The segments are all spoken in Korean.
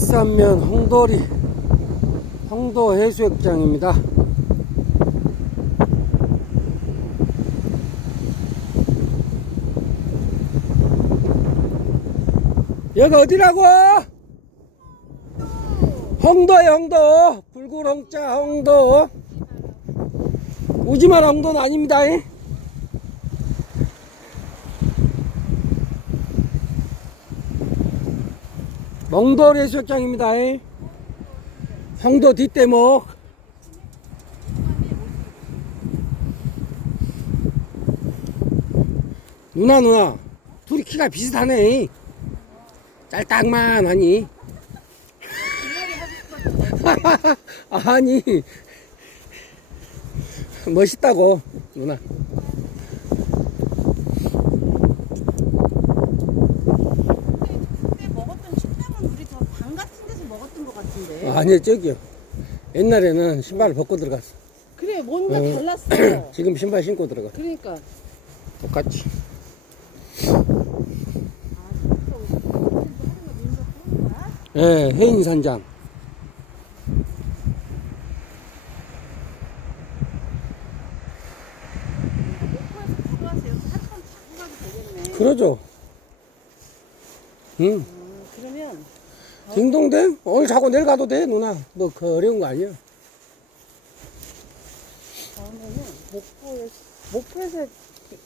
익산면 홍도리 홍도 해수욕장입니다. 여기 어디라고? 홍도에 홍도 붉은 홍자 홍도 우지만 홍도는 아닙니다. 멍돌 해수욕장입니다. 홍도 뒷대목. 누나 누나 둘이 키가 비슷하네. 짤딱만 하니. 아니 멋있다고 누나. 그때 먹었던 식당은 우리 저 방 같은 데서 먹었던 것 같은데. 아니요 저기요. 옛날에는 신발을 벗고 들어갔어. 그래 뭔가 어. 달랐어. 지금 신발 신고 들어가. 그러니까. 똑같이. 예, 해인산장. 가도 되겠네. 그러죠. 응. 딩동댕? 오늘 자고 내일 가도 돼, 누나. 뭐, 그 어려운 거 아니야. 다음에는 목포에 목포에서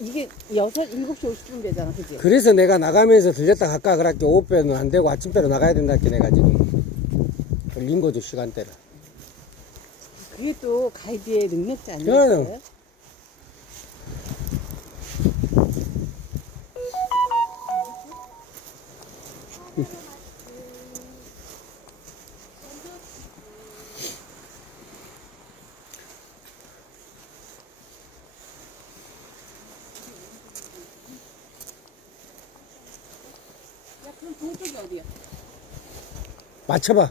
이게 여섯 일곱 시 오십 분 되잖아, 그지? 그래서 내가 나가면서 들렸다 갈까 그랬게 오후배는 안 되고 아침배로 나가야 된다 게 내가 지금. 걸린 거죠, 시간대를. 그게 또 가이드의 능력자. 아니겠어요? 야, 그럼 동쪽이 어디야? 맞춰봐.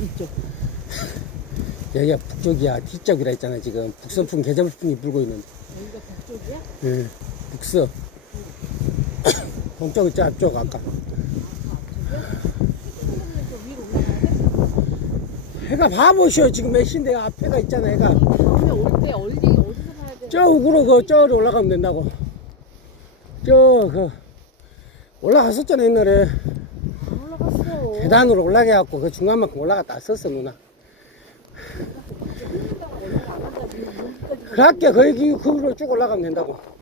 이쪽. 여기가 북쪽이야. 뒤쪽이라 했잖아, 지금. 북서풍, 계절풍이 불고 있는데. 여기가 북쪽이야? 예, 북서. 동쪽은 저쪽, 아까. 해가 봐보시오. 지금 몇 시인데 앞에가 있잖아, 해가. 다음에 올때 어디 어디서 봐야 돼? 저 우구로 그 저로 올라가면 된다고. 저그 올라갔었잖아 옛날에 안 올라갔어. 계단으로 올라가 갖고 그 중간만큼 올라갔다 왔었어 누나. 그렇게 거기 그로 쭉 올라가면 된다고.